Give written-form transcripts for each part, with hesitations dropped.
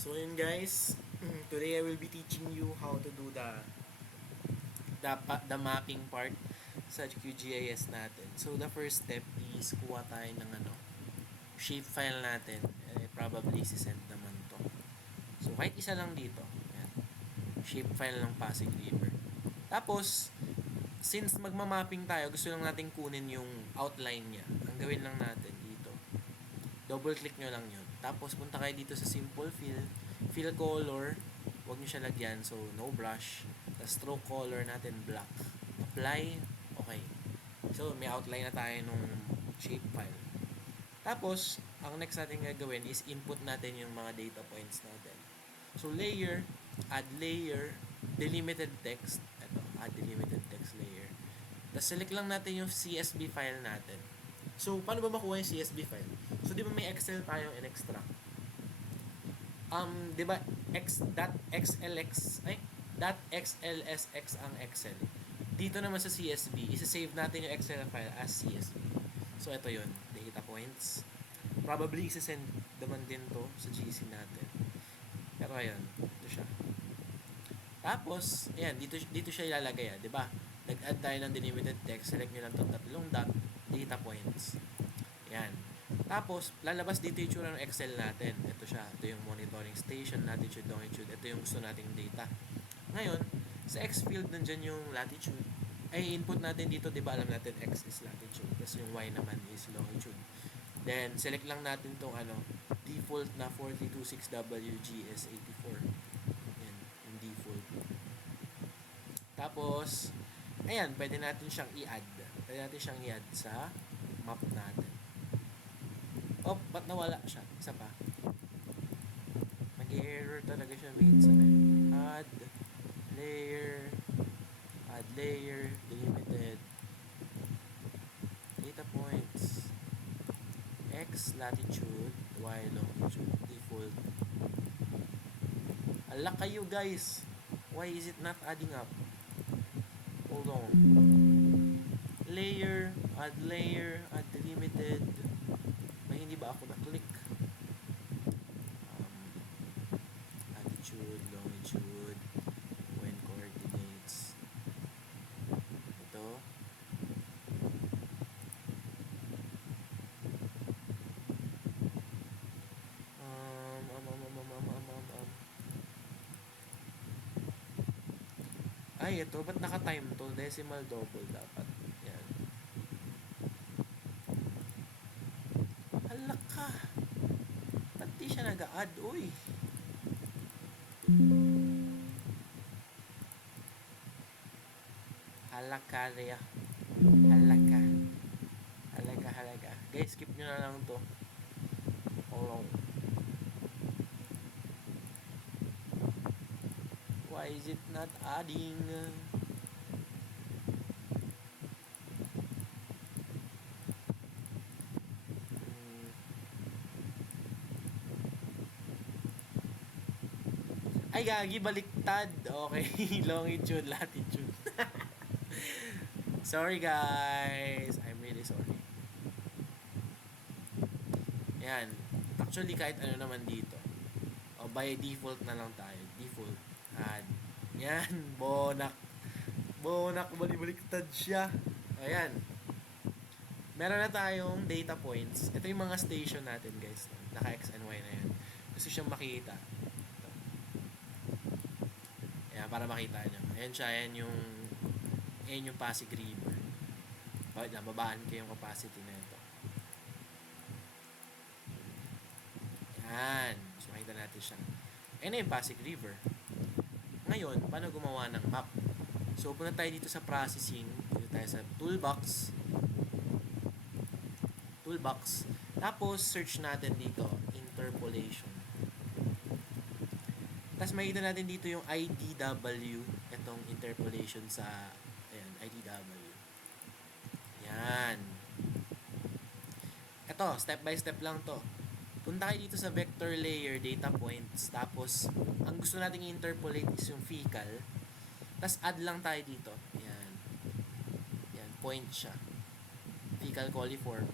So yun guys, today I will be teaching you how to do the mapping part sa QGIS natin. So the first step is kuha tayo ng shape file natin. Probably si-send naman to. So kahit isa lang dito. Yan. Shape file ng Pasig River. Tapos, since magma-mapping tayo, gusto lang natin kunin yung outline niya. Ang gawin lang natin dito, double click nyo lang yun. Tapos punta kayo dito sa simple fill color, huwag nyo siya lagyan, so no brush. Tapos stroke color natin black, apply, okay. So may outline na tayo nung shape file. Tapos ang next natin gagawin is input natin yung mga data points natin. So layer, add layer, delimited text, ito, add delimited text layer. Tapos select lang natin yung CSV file natin. So, paano ba makuha yung CSV file? So, di ba may Excel tayo in-extract? Di ba .xlx, .xlsx ang Excel. Dito naman sa CSV, isa-save natin yung Excel file as CSV. So, ito yun, data points. Probably isa-send naman din to sa GC natin. Pero ayan, ito siya. Tapos, ayan, dito siya ilalagay, di ba? Nag-add tayo ng delimited text, select nyo lang itong tatlong data points. Yan. Tapos, lalabas dito yung tsura ng Excel natin. Ito siya. Ito yung monitoring station, latitude, longitude. Ito yung gusto nating data. Ngayon, sa X field, nandyan yung latitude. Ay, input natin dito, di ba alam natin X is latitude. Tapos yung Y naman is longitude. Then, select lang natin itong default na 426WGS84. Yan, yung default. Tapos, ayan, pwede natin siyang i-add. Pwede natin siyang i-add sa map natin. Oh, ba't nawala siya? Isa pa. Mag-error talaga siya minsan eh. Add layer, delimited, data points, X latitude, Y longitude, default. Ala kayo guys! Why is it not adding up? Hold on. Layer, add delimited. May hindi ba ako na-click? Latitude, longitude, when coordinates. Ito. Ay, ito. Ba't naka-time to? Decimal double dapat. Yan. Hala ka! Ba't di siya nag-add? Uy! Halaka rea. Halaka. Guys, skip nyo na lang to. Hold on. Why is it not adding? Ay, gagi, baliktad. Okay, longitude, latitude. Sorry guys. I'm really sorry. Yan. Actually, kahit ano naman dito. O, by default na lang tayo. Default. Add. Yan. Bonak, baliktad siya. Ayan. Meron na tayong data points. Ito yung mga station natin, guys. Naka X and Y na yan. Gusto siyang makita. Ito. Ayan, para makita nyo. Ayan siya. Ayan yung Pasig River. Babaan ko yung capacity na ito. Ayan. So, makita natin siya. Ayan yung Pasig River. Ngayon, paano gumawa ng map? So, punta tayo dito sa processing. Dito tayo sa toolbox. Tapos, search natin dito, interpolation. Tapos, makikita natin dito yung IDW, itong interpolation sa, ayan, IDW. Yan. Ito, step by step lang to. Punta kayo dito sa vector layer, data points. Tapos, ang gusto nating interpolate is yung fecal. Tapos, add lang tayo dito. Yan. Yan, point siya. Fecal coliform.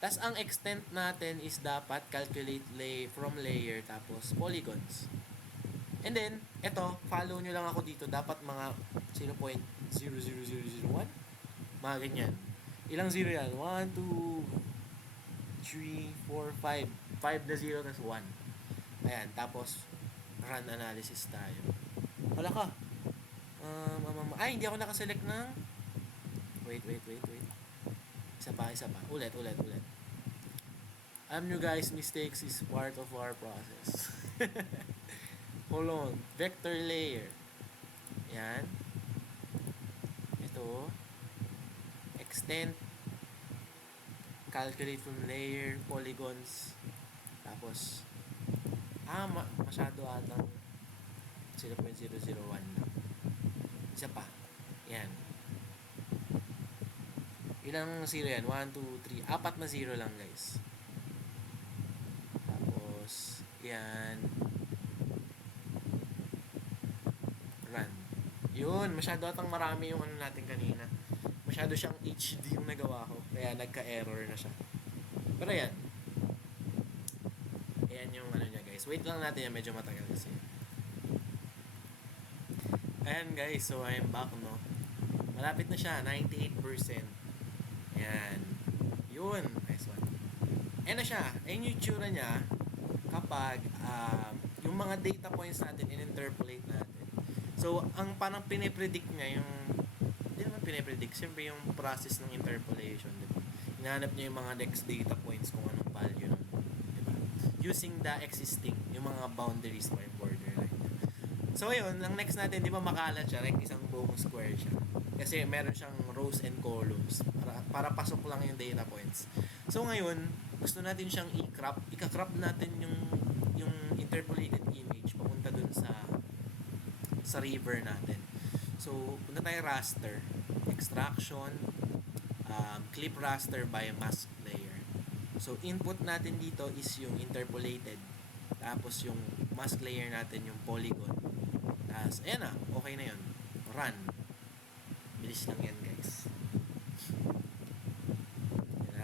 Tas ang extent natin is dapat calculate from layer tapos polygons. And then, eto, follow nyo lang ako dito. Dapat mga 0.00001. Mga ganyan. Ilang zero yan? 1, 2, 3, 4, 5. 5 na 0 tas 1. Ayan, tapos run analysis tayo. Wala ka. Ay, hindi ako nakaselect ng... Wait. Isa pa. Ulit. Alam nyo guys, mistakes is part of our process. Hold on. Vector layer. Yan. Ito. Extend. Calculate from layer. Polygons. Tapos, masyado atang 0.001 lang. Isa pa. Yan. Ilang zero yan? 1, 2, 3. 4 na zero lang guys. Tapos, yan. Run. Yun. Masyado atang marami yung ano natin kanina. Masyado siyang HD yung nagawa ko. Kaya nagka-error na siya. Pero yan. Ayan yung ano niya guys. Wait lang natin yan. Medyo matagal kasi. Ayan guys. So, I'm back no. Malapit na siya. 98%. Ayan. Yun. Nice one. Ayan na siya. Ayan yung itsura niya kapag yung mga data points natin in-interpolate natin. So, ang parang pinipredict niya yung hindi naman pinipredict. Siyempre yung process ng interpolation. Diba? Hinahanap niya yung mga next data points kung anong value nun. Diba? Using the existing, yung mga boundaries pa yung borderline. So, ayun, ang next natin, di ba makalat siya, like isang buong square siya. Kasi meron siyang rows and columns para pasok lang yung data points. So, ngayon, gusto natin siyang i-crop. Ika-crop natin yung interpolated image papunta dun sa river natin. So, punta tayo raster, extraction, clip raster by mask layer. So, input natin dito is yung interpolated. Tapos, yung mask layer natin, yung polygon. Tapos, ayan na. Okay na yun. Run. Bilis lang yan, guys.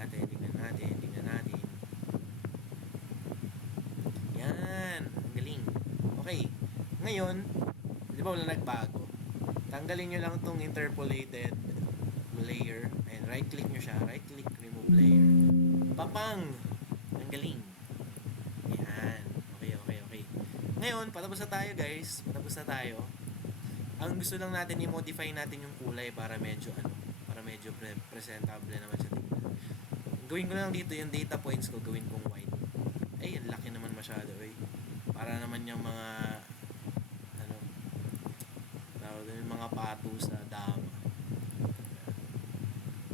Tingnan natin. Yan. Ang galing. Okay. Ngayon, di ba wala nagbago? Tanggalin nyo lang itong interpolated layer. Ayan, right-click nyo siya. Right-click, remove layer. Papang! Ang galing. Ayan. Okay. Ngayon, patapos na tayo guys. Ang gusto lang natin, i-modify natin yung kulay para medyo presentable naman siya tingnan. Gawin ko lang dito yung data points ko, gawin kong white. Ay, ang laki naman masyado eh. Para naman yung mga yung mga pato sa dama.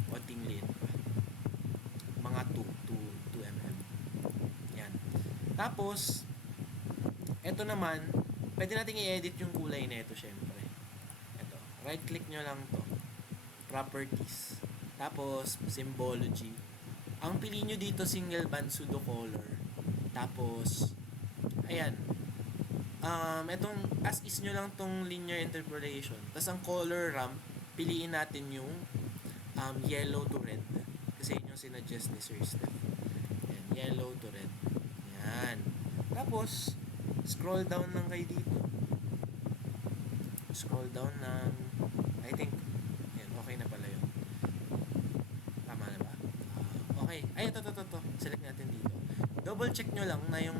Konting liit pa. Mga 2 mm. Yan. Tapos, eto naman, pwede natin i-edit yung kulay na ito syempre. Ito. Right-click nyo lang to. Properties. Tapos, symbology. Ang pili nyo dito, single band pseudo color. Tapos, ayan. Itong as is nyo lang tong linear interpolation. Tapos ang color ramp, piliin natin yung yellow to red. Kasi yun yung sinuggest ni Sir Steph. Ayan, yellow to red. Ayan. Tapos, scroll down lang kayo dito. Scroll down ng, I think, ayan, okay na pala yun. Tama na ba? Okay. Ay, ito. Select natin dito. Double check nyo lang na yung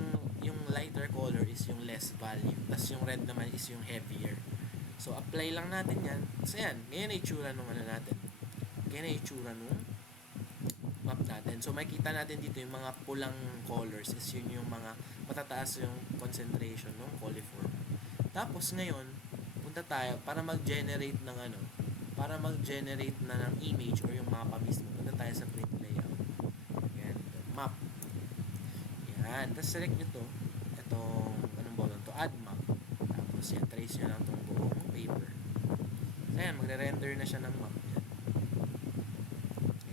lighter color is yung less value. Tapos yung red naman is yung heavier. So, apply lang natin yan. So, yan. Ngayon na itsura nung natin. Ganyan na itsura nung map natin. So, makikita natin dito yung mga pulang colors is yun yung mga matataas yung concentration ng coliform. Tapos, ngayon, punta tayo para mag-generate ng image or yung mapa mismo. Punta tayo sa print layout. Yan. Map. Yan. Tapos, select nyo to. Add map. Tapos yan, trace nyo lang itong buong paper. So yan, magre-render na siya ng map.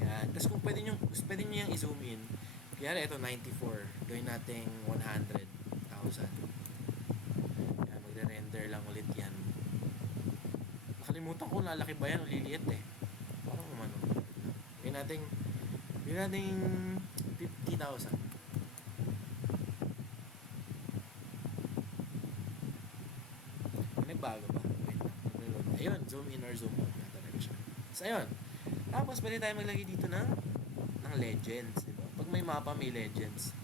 Yan. Tapos kung pwede nyo yung i-zoom in, kaya ito 94. Gawin natin 100,000. Yan, magre-render lang ulit yan. Nakalimutan ko, lalaki ba yan o liliit eh. Parang umano. Gawin natin 80,000. Nagbago ba? Wait lang. Naglo-load. Ayun, zoom in or zoom out na talaga siya. So, ayun. Tapos, pwede tayo maglagay dito ng legends, diba? Pag may mapa, may legends.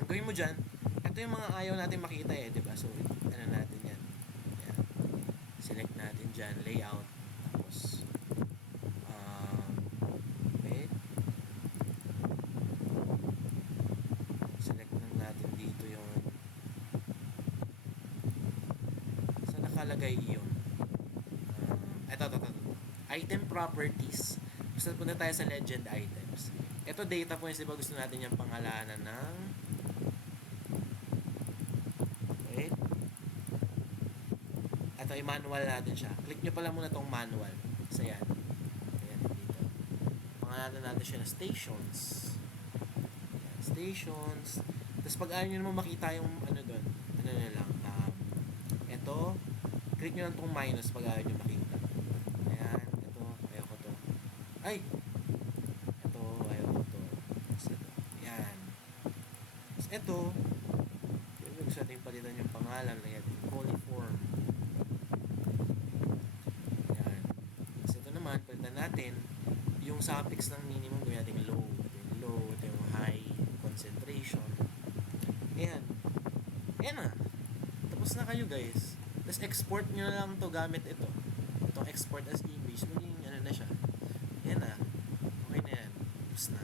Ang gawin mo dyan, ito yung mga ayaw natin makita eh, diba? So, ano natin yan. Ayan. Select natin dyan, layout. Tapos, wait. Select lang natin dito yung saan nakalagay yung ito. Item properties. Gusto punta tayo sa legend items. Ito data points, diba gusto natin yung pangalanan ng wait. Ito, i-manual natin siya. Click nyo pala muna tong manual. Isa yan. Ayan, dito. Pangalanan natin siya na stations. Ayan, stations. Tapos pag ayaw nyo naman makita yung ano doon, ano na lang, ito, click nyo lang tong minus pag ayaw nyo makita. Ayan, ito, ayaw ko to. Ay! Ito, ayaw ko to. Tapos ito. Ayan. Tapos ito, gusto natin palitan yung pangalan. Ayan, coliform. Ayan. Tapos ito naman, palitan natin yung suffix ng minimum, gawin natin low. Ito yung high concentration. Ayan. Ayan na. Tapos na kayo guys. Tapos export nyo na lang to gamit ito. Itong export as image. Maging ano na siya. Ayan na. Okay na yan. Tapos na.